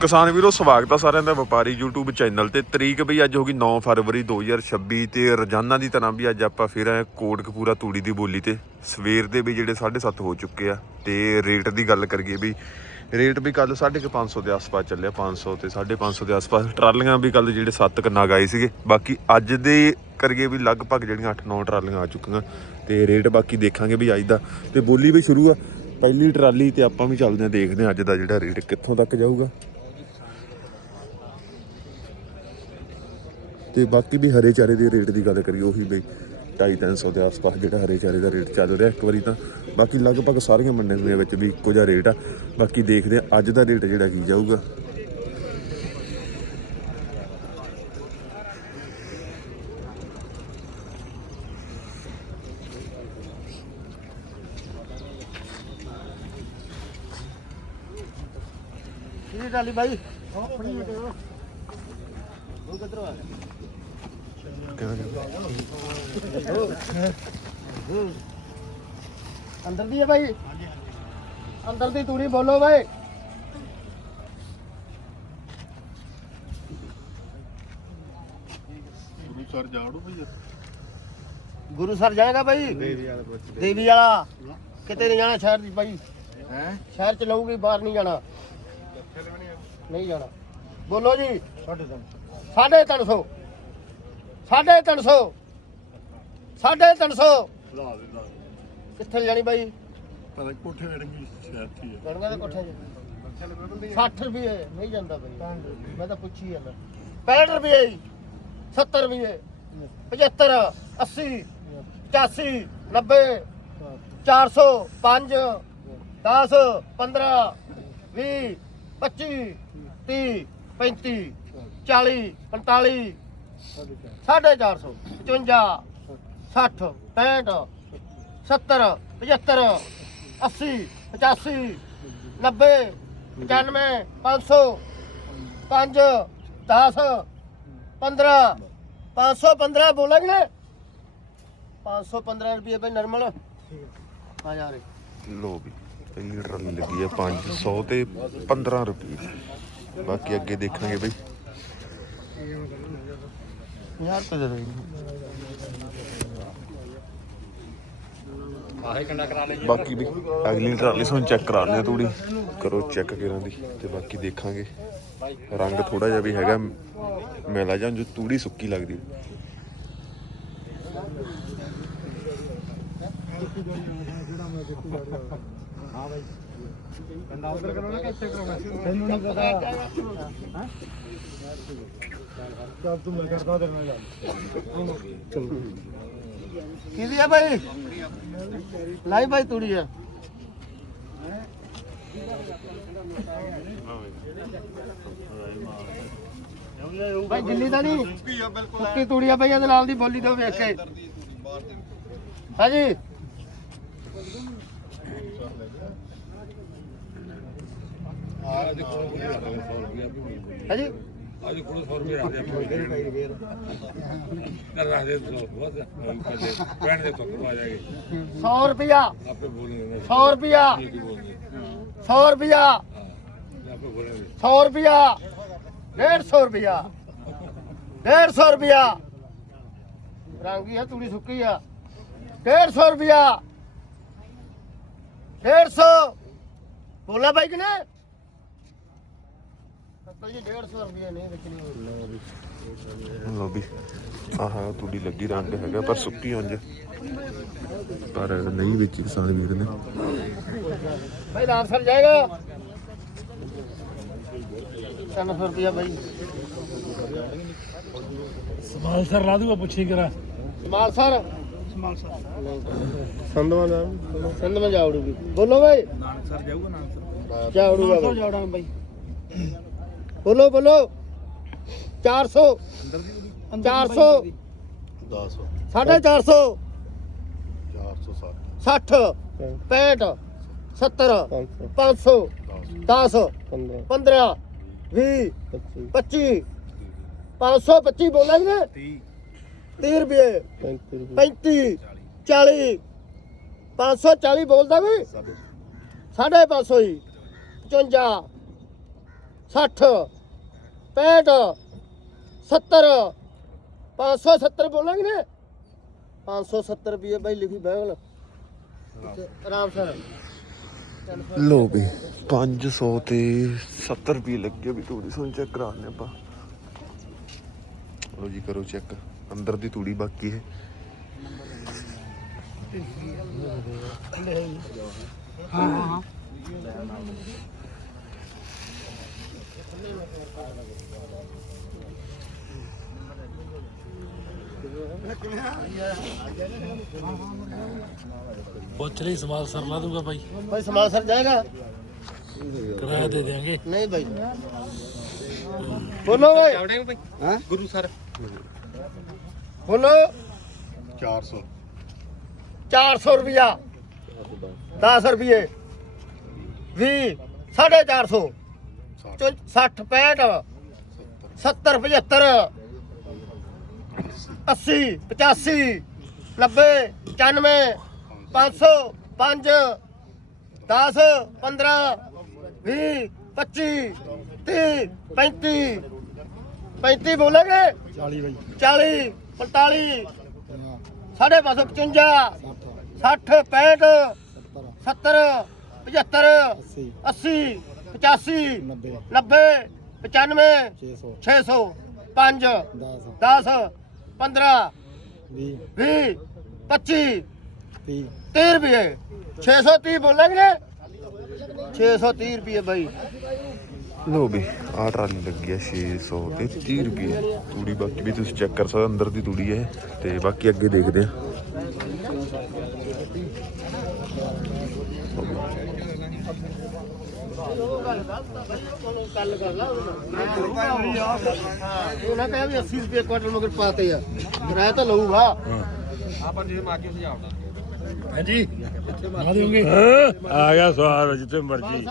ਕਿਸਾਨ ਵੀਰੋ, ਸਵਾਗਤ ਆ ਸਾਰਿਆਂ ਦਾ ਵਪਾਰੀ YouTube ਚੈਨਲ ਤੇ। ਤਰੀਕ ਵੀ ਅੱਜ ਹੋ ਗਈ 9 ਫਰਵਰੀ 2026 ਤੇ ਰੋਜ਼ਾਨਾ ਦੀ ਤਰ੍ਹਾਂ ਵੀ ਅੱਜ ਆਪਾਂ ਫਿਰ ਆਏ ਕੋਟਕਪੂਰਾ ਤੂੜੀ ਦੀ ਬੋਲੀ ਤੇ। ਸਵੇਰ ਦੇ ਵੀ ਜਿਹੜੇ 7:30 ਹੋ ਚੁੱਕੇ ਆ ਤੇ ਰੇਟ ਦੀ ਗੱਲ ਕਰੀਏ ਵੀ, ਰੇਟ ਵੀ ਕੱਲ 550 ਦੇ ਆਸ-ਪਾਸ ਚੱਲਿਆ 500 ਤੇ 550 ਦੇ ਆਸ-ਪਾਸ। ਟਰਾਲੀਆਂ ਵੀ ਕੱਲ ਜਿਹੜੇ 7 ਕੰਨਾ ਗਾਏ ਸੀਗੇ, ਬਾਕੀ ਅੱਜ ਦੇ ਕਰੀਏ ਵੀ ਲਗਭਗ ਜਿਹੜੀਆਂ 8-9 ਟਰਾਲੀਆਂ ਆ ਚੁੱਕੀਆਂ ਤੇ ਰੇਟ ਬਾਕੀ ਦੇਖਾਂਗੇ ਵੀ ਅੱਜ ਦਾ। ਤੇ ਬੋਲੀ ਵੀ ਸ਼ੁਰੂ ਆ, ਪਹਿਲੀ ਟਰਾਲੀ ਤੇ ਆਪਾਂ ਵੀ ਚੱਲਦੇ ਆ, ਦੇਖਦੇ ਆ ਅੱਜ ਦਾ ਜਿਹੜਾ ਰੇਟ ਕਿੱਥੋਂ ਤੱਕ ਜਾਊਗਾ। ਤੇ ਬਾਕੀ ਵੀ ਹਰੇ ਚਾਰੇ ਦੇ ਰੇਟ ਦੀ ਗੱਲ ਕਰੀਏ, ਉਹੀ ਬਈ 250 ਦੇ ਆਸ-ਪਾਸ ਜਿਹੜਾ ਹਰੇ ਚਾਰੇ ਦਾ ਰੇਟ ਚੱਲ ਰਿਹਾ ਇੱਕ ਵਾਰੀ ਤਾਂ। ਬਾਕੀ ਲਗਭਗ ਸਾਰੀਆਂ ਮੰਡੀਆਂ ਦੇ ਵਿੱਚ ਵੀ ਇੱਕੋ ਜਿਹਾ ਰੇਟ ਆ। ਬਾਕੀ ਦੇਖਦੇ ਆ ਅੱਜ ਦਾ ਰੇਟ ਜਿਹੜਾ ਕੀ ਜਾਊਗਾ। ਕਿਹਦੀ ਟਾਲੀ ਬਾਈ? ਆਪਣੀ ਉਹ ਕਿੱਧਰ ਆ ਅੰਦਰ ਦੀ ਹੈ ਬਾਈ। ਅੰਦਰ ਦੀ ਤੂੜੀ ਬੋਲੋ ਬਾਈ। ਸਰ ਜਾੜੂ ਭਈਆ ਗੁਰੂ ਸਰ ਜਾਏਗਾ ਬਾਈ। ਦੇਵੀ ਵਾਲਾ। ਕਿਤੇ ਨਹੀਂ ਜਾਣਾ ਸ਼ਹਿਰ ਦੀ ਬਾਈ। ਹੈ? ਸ਼ਹਿਰ ਚ ਲਊਗੀ ਬਾਹਰ ਨਹੀਂ ਜਾਣਾ। ਨਹੀਂ ਜਾਣਾ। ਬੋਲੋ ਜੀ। ਸਾਢੇ ਤਿੰਨ ਸਾਢੇ ਤਿੰਨ ਸੌ। ਸਾਢੇ ਤਿੰਨ ਸੌ। ਲਾ ਦੇ ਲਾ ਕਿੱਥੇ ਜਾਣੀ ਬਾਈ? ਪਰ ਕੋਠੇ ਵੇੜਨਗੀ ਸ਼ਹਿਰ ਚ ਹੀ ਹੈ ਗਣਗਾ ਦੇ ਕੋਠੇ 'ਚ 60 ਰੁਪਏ ਨਹੀਂ ਜਾਂਦਾ ਬਾਈ। ਮੈਂ ਤਾਂ ਪੁੱਛੀ ਜਾਂਦਾ। 65 ਰੁਪਏ 70 ਰੁਪਏ। 75 80 85 90 400 5 10 15 20 25 30 35 40 45 450 55 60 65 70 75 80 85 90 95 500 5 10 15 515 ਬੋਲਾਂਗੇ ਨਾ 515 ਰੁਪਏ ਭਾਈ ਨਰਮਲ। ਆ ਜਾ ਰੇ। ਲੋ ਵੀ ਪਹਿਲੀ ਟਰਾਲੀ ਲੱਗੀ ਆ 500 ਤੇ 15 ਰੁਪਏ। ਬਾਕੀ ਅੱਗੇ ਦੇਖਾਂਗੇ ਬਈ। ਯਾਰ ਤੇ ਦੇ ਬਾਕੀ ਵੀ ਅਗਲੀ ਟਰਾਲੀ ਸਾਨੂੰ ਚੈੱਕ ਕਰਾ ਲਿਆ ਤੂੜੀ। ਕਰੋ ਚੈੱਕ ਕਰਾਂ ਦੀ ਤੇ ਬਾਕੀ ਦੇਖਾਂਗੇ। ਰੰਗ ਥੋੜਾ ਜਿਹਾ ਵੀ ਹੈਗਾ ਮੈਲਾ ਜਾਂ ਜੋ ਤੂੜੀ ਸੁੱਕੀ ਲੱਗਦੀ। ਤੈਨੂੰ ਨਹੀਂ ਪਤਾ ਚੱਲ ਤੂੰ ਮੈਂ ਕਰਦਾ ਤੇਰੇ ਨਾਲ ਗੱਲ। ਕਿਹਦੀ ਆ ਭਾਈ ਲਾਈ ਭਾਈ ਤੂੜੀ ਆ। ਭਾਈ ਗਿੱਲੀ ਤਾਂ ਨਹੀਂ? ਸੁੱਕੀ ਤੂੜੀ ਆ ਭਾਈ ਇਹਦੇ ਨਾਲ ਦੀ ਬੋਲੀ ਤੋਂ ਵੇਖ ਕੇ। ਹਾਂਜੀ। ਹਾਂਜੀ। ਅੱਜ ਕੋਲ 100 ਰੁਪਏ ਆ ਜਾਏ ਕਰ ਰਹੇ ਦੋ ਬਹੁਤ ਕਦੇ ਪੈਣ ਦੇ ਤੋਂ ਆ ਜਾਏਗੇ 100 ਰੁਪਿਆ ਆਪੇ ਬੋਲੇंगे 100 ਰੁਪਿਆ ਕੀ ਬੋਲਦੇ 100 ਰੁਪਿਆ ਆਪੇ ਬੋਲੇंगे 100 ਰੁਪਿਆ 150 ਰੁਪਿਆ 150 ਰੁਪਿਆ ਰੰਗੀ ਹੈ ਤੂੜੀ ਸੁੱਕੀ ਆ। 150 ਰੁਪਿਆ 150 ਬੋਲਾ ਬਾਈ ਕਿ ਨੇ ਤਾਂ ਜੀ 150 ਰੁਪਿਆ ਨਹੀਂ ਵਿਕਣੀ ਲੋ ਵੀ ਆਹ ਤੂੜੀ ਲੱਗੀ ਰੰਗ ਹੈਗਾ ਪਰ ਸੁੱਕੀ ਉਂਝ। ਪਰ ਨਹੀਂ ਵੇਚੀ ਕਿਸਾਨ ਵੀਰ ਨੇ। ਭਾਈ ਲਾਲ ਸਰ ਜਾਏਗਾ? 300 ਰੁਪਿਆ ਬਾਈ ਸਮਾਲ ਸਰ ਲਾ ਦੂਗਾ ਪੁੱਛੀ ਕਰਾ ਸਮਾਲ ਸਰ। ਸਮਾਲ ਸਰ। ਸੰਦਵਾ ਦਾ। ਸੰਦਵਾ ਜਾਉੜੂਗੀ ਬੋਲੋ ਭਾਈ। ਨਾਨਕ ਸਰ ਜਾਊਗਾ ਨਾਨਕ ਸਰ। ਜਾਉੜੂਗਾ ਭਾਈ। ਬੋਲੋ ਬੋਲੋ। 400 400 10 450 460 60 65 70 500 10 15 20 25 525 ਬੋਲਾਂਗੇ ਨਾ? 30 30 ਰੁਪਏ। 35 40 540 ਬੋਲਦਾ ਵੀ? ਸਾਢੇ 500 ਹੀ 55 60 65 70 570 ਬੋਲਾਂਗੇ ਨੇ। 570 ਰੁਪਏ ਬਾਈ ਲਿਖੀ ਬੈਗਲ। ਆਰਾਮ ਸਰ ਲੋ ਵੀ 500 ਤੇ 70 ਰੁਪਏ ਲੱਗੇ ਵੀ ਤੂੜੀ ਸੁਣ ਚੈੱਕ ਕਰਾਣੇ ਆਪਾਂ। ਲੋ ਜੀ, ਕਰੋ ਚੈੱਕ ਅੰਦਰ ਦੀ ਤੂੜੀ ਬਾਕੀ ਹੈ। ਪੁੱਛ ਲਈ ਸਵਾਲ ਸਰ ਲਾ ਦੂੰਗਾ ਬਾਈ। ਬਾਈ ਸਮਾਨ ਸਰ ਜਾਏਗਾ? ਕਿਰਾਇਆ ਦੇ ਦੇਾਂਗੇ ਨਹੀਂ ਬਾਈ। ਬੋਲੋ ਬਾਈ। ਹਾਂ? ਗੁਰੂ ਸਰ। ਬੋਲੋ। 400 400 ਰੁਪਿਆ 10 ਰੁਪਏ। 20 450 60 65 70 75 80 85 90 95 500 5 10 15 20 25 30 35 35 ਬੋਲਾਂਗੇ? 40 ਬਾਈ। 40 45 50 ਸਾਢੇ ਪੰਜ ਸੌ 55 60 65 70 75 80 80 85 90 90 95 600 600 5 10 10 15 20 20 25 30 30 ਰੁਪਏ। 630 ਬੋਲਾਂਗੇ 630 ਰੁਪਏ ਬਾਈ। ਲੋ ਵੀ ਆਹ ਟਰਾਲੀ ਲੱਗੀ ਹੈ 600 ਤੇ 30 ਰੁਪਏ। ਤੂੜੀ ਬਾਕੀ ਵੀ ਤੁਸੀਂ ਚੈੱਕ ਕਰ ਸਕਦੇ ਅੰਦਰ ਦੀ ਤੂੜੀ ਹੈ ਤੇ ਬਾਕੀ ਅੱਗੇ ਦੇਖਦੇ ਹਾਂ ਗੱਲ ਕਰ ਲਾ ਇਹ ਨਾ ਕਹਿ ਵੀ 80 ਰੁਪਏ ਕੁਆਟਰ ਮਗਰ ਪਾਤੇ ਆ ਕਿਰਾਇਆ ਤਾਂ ਲਊਗਾ ਹਾਂਜੀ ਆ ਦਿਓਗੇ ਆ ਗਿਆ ਸਵਾਲ ਜਿੱਥੇ ਮਰਜ਼ੀ।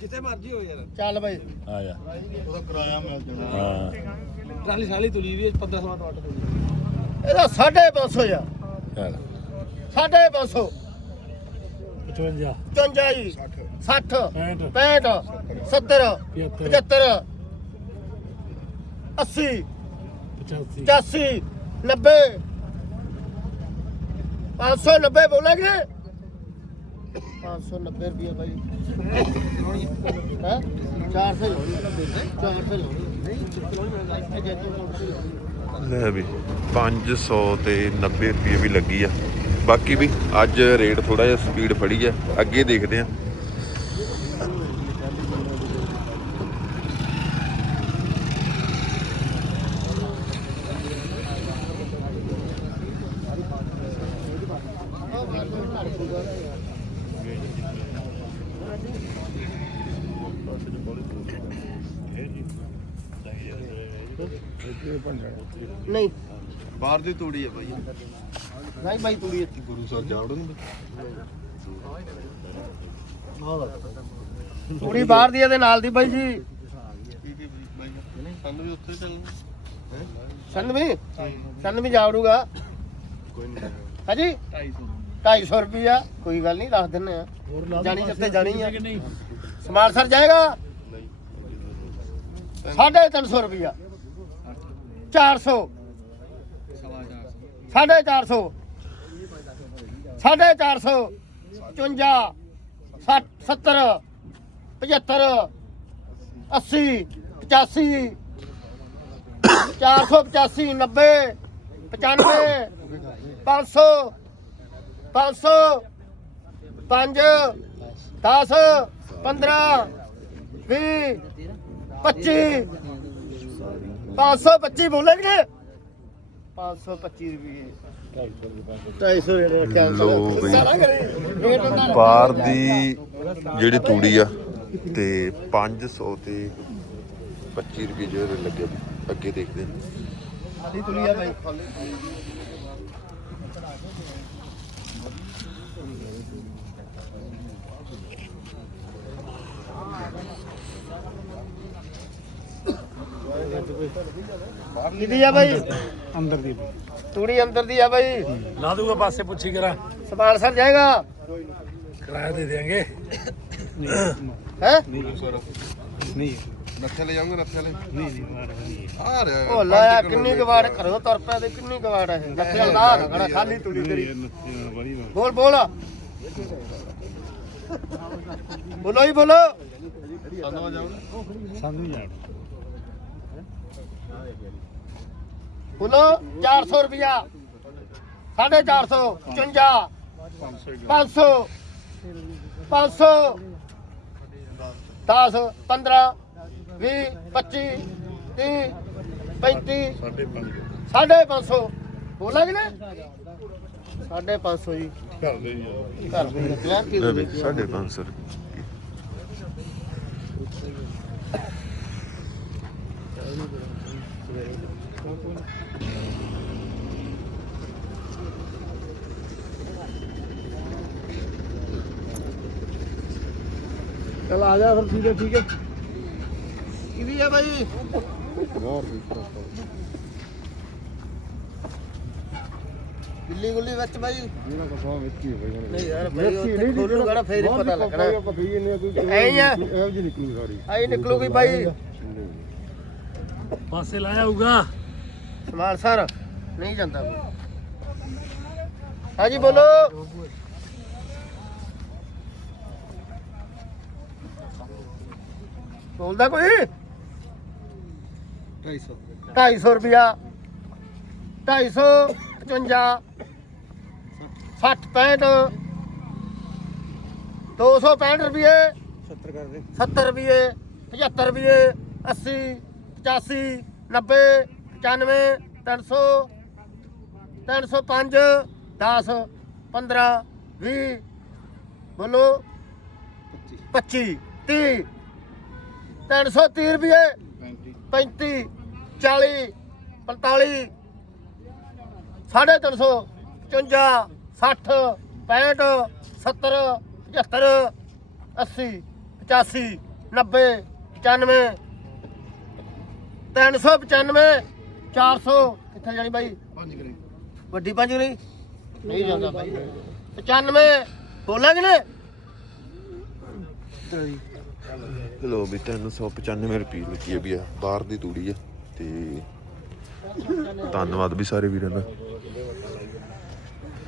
ਜਿੱਥੇ ਮਰਜ਼ੀ ਹੋ ਯਾਰ। ਚੱਲ ਬਾਈ। ਆ ਜਾ। ਉਹਦਾ ਕਿਰਾਇਆ ਮਿਲ ਜਾਣਾ। ਹਾਂ। ਟਰਾਲੀ ਸਾਲੀ ਤੁਲੀ ਵੀ 1500 ਵਾਟ ਇਹਦਾ 550 ਆ ਚੱਲ। 550 55 55 ਜੀ। 60 65 65 70 75 75 80 85 85 90 590 ਬੋਲਾਂਗੇ? 590 ਰੁਪਏ ਭਾਈ ਹੈ? 400 ਲਾਉਣੀ 400 ਲਾਉਣੀ ਲੈ ਵੀ 500 ਤੇ 90 ਰੁਪਏ ਵੀ ਲੱਗੀ ਆ। ਬਾਕੀ ਵੀ ਅੱਜ ਰੇਟ ਥੋੜਾ ਜਿਹਾ ਸਪੀਡ ਫੜੀ ਆ। ਅੱਗੇ ਦੇਖਦੇ ਆ। ਨਹੀਂ। ਬਾਹਰ ਦੀ ਤੂੜੀ ਹੈ ਬਾਈ। ਨਹੀਂ ਬਾਈ ਤੂੜੀ ਇੱਥੇ। ਗੁਰੂ ਸਾਹਿਬ ਜਾਵੜਨ ਤੂੜੀ ਬਾਹਰ ਦੀ ਇਹਦੇ ਨਾਲ ਦੀ ਬਾਈ ਜੀ। ਸਾਨੂੰ ਵੀ ਉੱਥੇ ਚੱਲਣਾ। ਸੰਨਵੀ ਸੰਨਵੀ ਜਾਵੜੂਗਾ। ਕੋਈ ਨਹੀਂ ਹਾਂਜੀ? 250 ਰੁਪਿਆ ਕੋਈ ਗੱਲ ਨਹੀਂ ਰੱਖ ਦਿੰਨੇ ਆ। ਜਾਣੀ ਜਿੱਥੇ ਜਾਣੀ ਆ। ਸਮਾਨ ਸਰ ਜਾਏਗਾ? ਸਾਢੇ 300 ਰੁਪਿਆ 400 ਸਾਢੇ 400 ਸਾਢੇ 400 54 60 70 75 80 85 485 90 95 500 500 5 10 15 20 25 525 ਬੋਲੇਂਗੇ 525 ਰੁਪਏ 250 ਰੇਟ ਰੱਖਿਆ ਲਓ ਬਈ। ਸਾਰਾ ਕਰੀ ਰੇਟ ਹੁੰਦਾ ਨਾ। ਬਾਹਰ ਦੀ ਜਿਹੜੀ ਤੂੜੀ ਆ ਤੇ 500 ਤੇ 25 ਰੁਪਏ ਜਿਹੜੇ ਲੱਗੇ। ਅੱਗੇ ਦੇਖਦੇ ਹਾਂ ਖਾਲੀ ਤੁਲੀ ਆ ਬਾਈ ਕਿਹਦੀ ਆ ਬਾਈ? ਅੰਦਰ ਦੀ ਤੂੜੀ ਅੰਦਰ ਦੀ ਆ ਬਾਈ। ਲਾ ਦੂੰਗਾ ਪਾਸੇ ਪੁੱਛੀ ਕਰਾਂ। ਸਮਾਨ ਸਰ ਜਾਏਗਾ। ਕਿਰਾਇਆ ਦੇ ਦੇਾਂਗੇ ਹੈ? ਨਹੀਂ ਨੱਥੇ ਲੈ ਜਾਉਂਗੇ ਨੱਥੇ ਲੈ ਨਹੀਂ ਨਹੀਂ ਆ ਰਿਹਾ ਉਹ ਲਾਇਆ ਕਿੰਨੀ ਗਵਾੜ ਕਰੋ ਤੁਰ ਪਿਆ ਦੇ ਕਿੰਨੀ ਗਵਾੜ ਹੈ ਨੱਥੇ ਦਾ ਖੜਾ ਖਾਲੀ ਤੂੜੀ ਤੇਰੀ। ਬੋਲ ਬੋਲ। ਬੋਲੋ ਹੀ ਬੋਲੋ। ਸਾਨੂੰ ਜਾਣ ਬੋਲੋ 400 ਰੁਪਿਆ 450 55 500 500 10 15 20 25 30 35 ਸਾਡੇ ਪੰਜ 550 ਬੋਲਾਂਗੇ ਨਾ 550 ਜੀ ਘਰ ਦੇ ਹੀ ਘਰ ਦੇ ਯਾਰ ਕੀ ਲੈ ਵੀ 550 ਰੁਪਏ। ਚਲ ਆ ਜਾ ਫਿਰ ਠੀਕ ਹੈ ਠੀਕ ਹੈ। ਕੀ ਵੀ ਹੈ ਬਾਈ? ਦਿੱਲੀ ਗੁੱਲੀ ਵਿੱਚ ਬਾਈ। ਇਹਨਾਂ ਕੋ ਸੌ ਵਿੱਚ ਹੀ ਹੋਈ ਨਹੀਂ ਯਾਰ ਬਾਈ ਉੱਥੇ ਖੋਲੂਗਾ ਨਾ ਫੇਰ ਹੀ ਪਤਾ ਲੱਗਣਾ। ਐਂ ਹੀ ਆ। ਇਹੋ ਜਿਹੀ ਨਿਕਲੂ ਸਾਰੀ। ਆਈ ਨਿਕਲੂਗੀ ਬਾਈ। ਪਾਸੇ ਲਾਇਆ ਹੋਊਗਾ। ਸਮਾਨ ਸਰ। ਨਹੀਂ ਜਾਂਦਾ ਹਾਂਜੀ ਬੋਲੋ। ਬੋਲਦਾ ਕੋਈ? 250 250 ਰੁਪਿਆ 250 55 60 65 265 ਰੁਪਏ। 70 ਕਰ ਦੇ। 70 ਰੁਪਏ 75 ਰੁਪਏ 80 85 90 95 300 305 10 15 20 ਬੋਲੋ 25 30 330 ਰੁਪਏ 35 40 45 ਸਾਢੇ 300 55 60 65 70 75 80 85 90 95 395 400 ਕਿੱਥੇ ਜਾਣੀ ਬਾਈ? ਪੰਜ ਕਰੇ ਵੱਡੀ ਪੰਜ ਨਹੀਂ ਨਹੀਂ ਜਾਂਦਾ ਬਾਈ। 95 ਬੋਲਾਂਗੇ ਨੇ ਲੋ ਵੀ 395 ਰੁਪਏ ਲੱਗੀ ਹੈ ਵੀ ਆ ਬਾਹਰ ਦੀ ਤੂੜੀ ਆ ਤੇ ਧੰਨਵਾਦ ਵੀ ਸਾਰੇ ਵੀਰਾਂ ਦਾ।